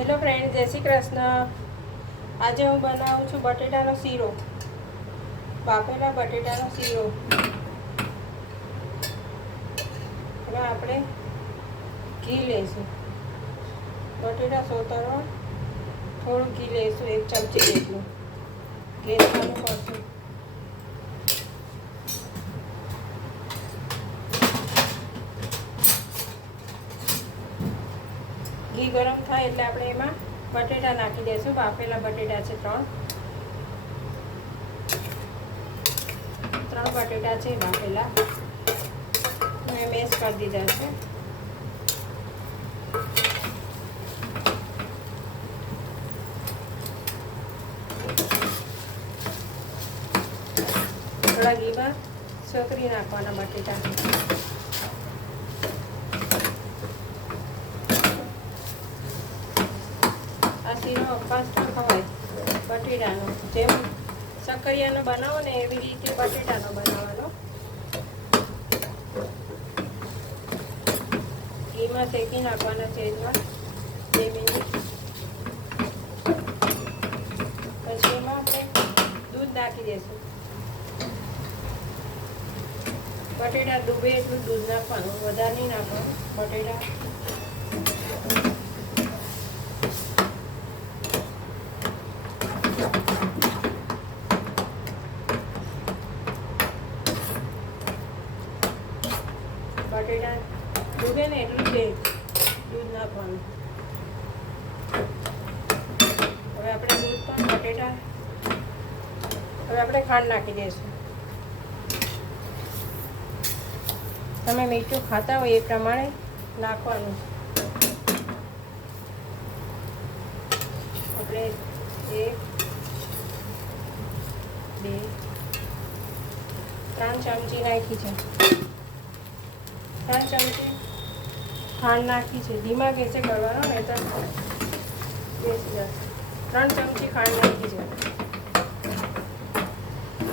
Hello friend, જય શ્રી કૃષ્ણ. આજે હું બનાવું છું બટેટાનો શીરો, બાફેલા બટેટાનો શીરો. એમાં આપણે ઘી લઈશું. બટેટા સોતરવા થોડું ઘી લઈશું, 1 ચમચી જેટલું. ગેસ ચાલુ કરશું. ઘી ગરમ થાય એટલે આપણે એમાં બટેટા નાખી દઈશું. બાફેલા બટેટા છે 3 બટેટા છે બાફેલા. મેં મેશ કરી દીધા છે. થોડા ઘીમાં સોતરી નાખવાના બટેટા. આ શીરો અપવાસ પણ ખવાય બટેટાનો. જેમ શક્કરિયાનો બનાવો ને એવી રીતે બટેટાનો બનાવવાનો. ઘીમાં શેકી નાખવાના તેલમાં 2 મિનિટ. પછી એમાં આપણે દૂધ નાખી દઈશું. બટેટા ડૂબે એટલું દૂધ નાખવાનું, વધારે નહીં નાખવાનું. બટેટા ડૂબે ને એટલું જ દૂધ નાખવાનું. હવે આપણે દૂધ પણ બટેટા, હવે આપણે ખાંડ નાખી દઈશું. તમે મીઠું ખાતા હોય એ પ્રમાણે નાખવાનું. આપણે 1 2 3 ચમચી નાખી છે. 3 ચમચી ખાંડ નાખી છે. ધીમા ગેસે કરવાનો, નહીં તો બેસી જશે. 3 ચમચી ખાંડ નાખી છે.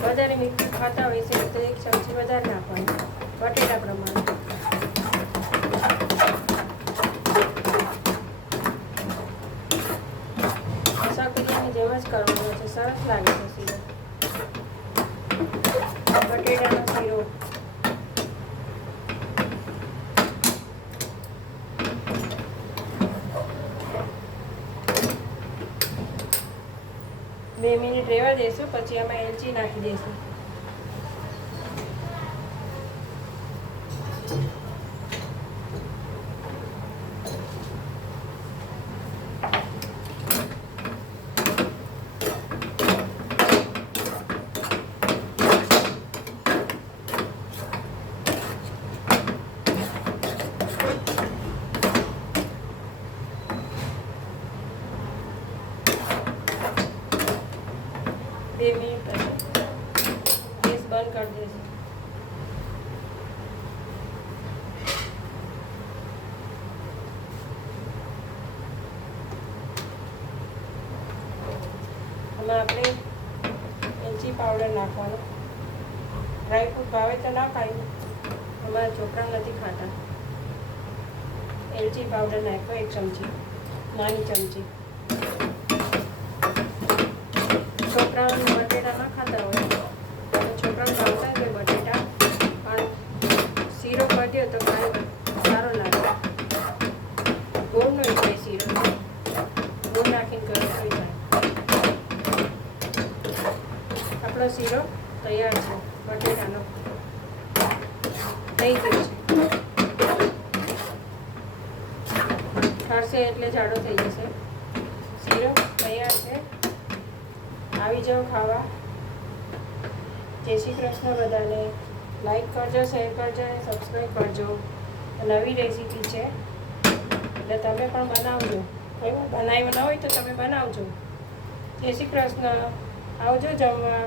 વધારે મીઠું ખાતા હોય છે તો 1 ચમચી વધારે નાખવાનું બટેટા પ્રમાણે. શક્કરિયાની જેમ જ કરવાનો છે. સરસ લાગે છે શીરો, બટેટાનો શીરો. બે મિનિટ રહેવા દઈશું, પછી આમાં એલચી નાખી દઈશું. બે મિનિટ પછી ગેસ બંધ કરી દઈશું. આમાં આપણે એલચી પાવડર નાખવાનો. ડ્રાયફ્રૂટ ભાવે તો ના ખાય, અમારા છોકરા નથી ખાતા. એલચી પાવડર નાખ્યો 1 ચમચી, નાની ચમચી. છોકરાઓને બટેટા ના ખાતા હોય તો છોકરાઓ ભાવતા હોય બટેટા, પણ શીરો કાઢ્યો તો સારો લાગે. ગોળનો છે શીરો, ગોળ નાખીને કરો થઈ જાય. આપણો શીરો તૈયાર છે. બટેટાનો થઈ ગયો છે. ઠરશે એટલે જાડો થઈ જશે. શીરો તૈયાર છે. આવી જાઓ ખાવા. જય શ્રી કૃષ્ણ બધાને. લાઈક કરજો, શેર કરજો અને સબસ્ક્રાઈબ કરજો. નવી રેસીપી છે એટલે તમે પણ બનાવજો. કોઈ વાર બનાવ્યું ના હોય તો તમે બનાવજો. જય શ્રી કૃષ્ણ. આવજો જમવા.